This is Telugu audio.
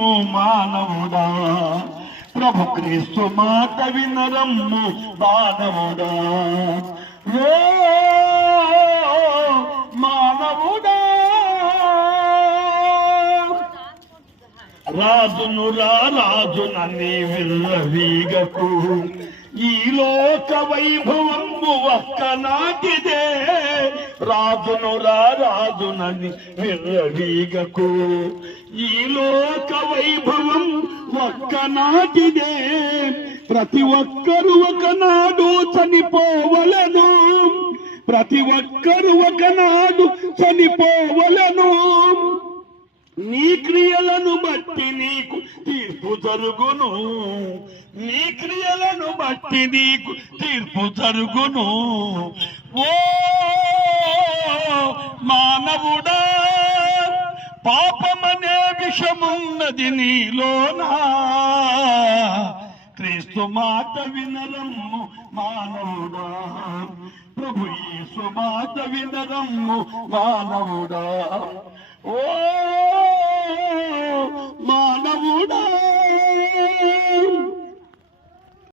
వినరమ్ము మానవుడా, ప్రభు క్రీస్తు మాట వినరమ్ము మానవుడా. ఓ మానవుడా, రాజును రాజునని విర్రవీగకు, ఈ లోక వైభవము ఒక్కనాటిదే. రాజును రాజునని విర్రవీగకు, ఈ లోక వైభవం ఒక్కనాటిదే. ప్రతి ఒక్కరు ఒకనాడు చనిపోవలను, ప్రతి ఒక్కరు ఒకనాడు చనిపోవలను. నీ క్రియలను బట్టి నీకు తీర్పు జరుగును, నీ క్రియలను బట్టి నీకు తీర్పు జరుగును. ఓ మానవుడా, పాపమనే విషమున్నది నీలోనా, క్రీస్తు మాట వినరమ్ము మానవుడా, ప్రభు యేసు మాట వినరమ్ము మానవుడా. ఓ